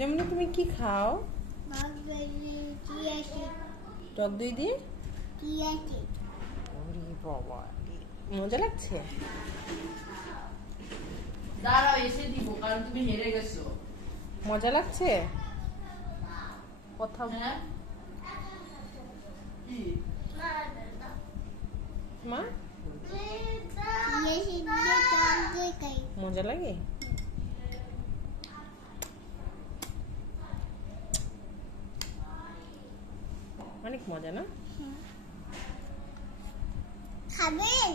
যেমন তুমি কি খাও? টক দই দিয়ে বাবা, মজা লাগছে? দাঁড়াও এসে দিব, কারণ তুমি হেরে গেছো। মজা লাগছে? কথা মা মজা লাগে? অনেক মজা না? খাবেন?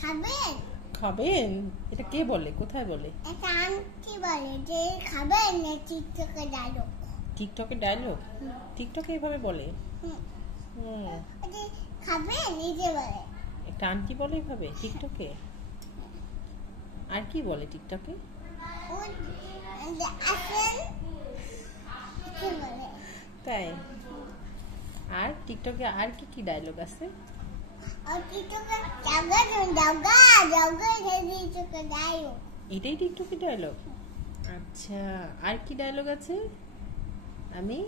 খাবেন? খাবেন? এটা কে বলে, কোথায় বলে? এটা আন্টি বলে যে খাবেন না টিকটকে ডায়লগ। টিকটকে ডায়লগ? টিকটকে এইভাবে বলে? খাবেন নিজে বলে। একটা আন্টি বলে এইভাবে টিকটকে? আর কি বলে টিকটকে? তাই? আর টিকটকে আর কি কি ডায়লগ আছে? এটাই টিকটকে ডায়লগ? আচ্ছা, আর কি ডায়লগ আছে? আমি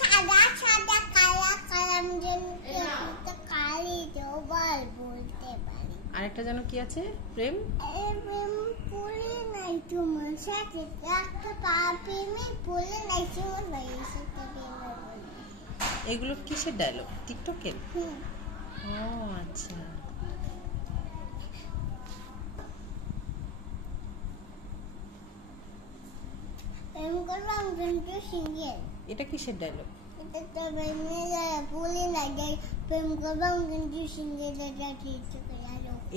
সাদা সাদা কালা কালা কালি জবাল বলতে পারি। আরেকটা যেন কি আছে? প্রেম পড়ে নাই তোমার সাথে প্রেমে পড়ে নাই তোমার সাথে। এগুলো কিসের ডায়লগ? টিকটকের? ও আচ্ছা। এটা কিসের ডায়লগ?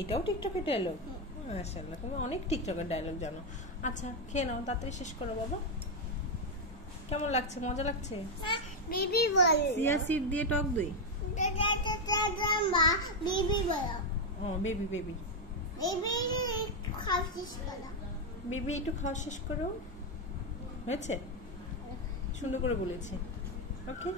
এটাও টিকটকের ডায়লগ? মাশাআল্লাহ, তুমি অনেক টিকটকের ডায়লগ জানো। আচ্ছা, খেয়ে নাও, তাড়াতাড়ি শেষ করো বাবা। কেমন লাগছে? মজা লাগছে? বেবি বল। চিয়া সিড দিয়ে টক দই? বেবি বল। ও বেবি বেবি বেবি খাওয়া শেষ করো। বেবি একটু খাওয়া শেষ করো। হয়েছে? সুন্দর করে বলেছি। ওকে।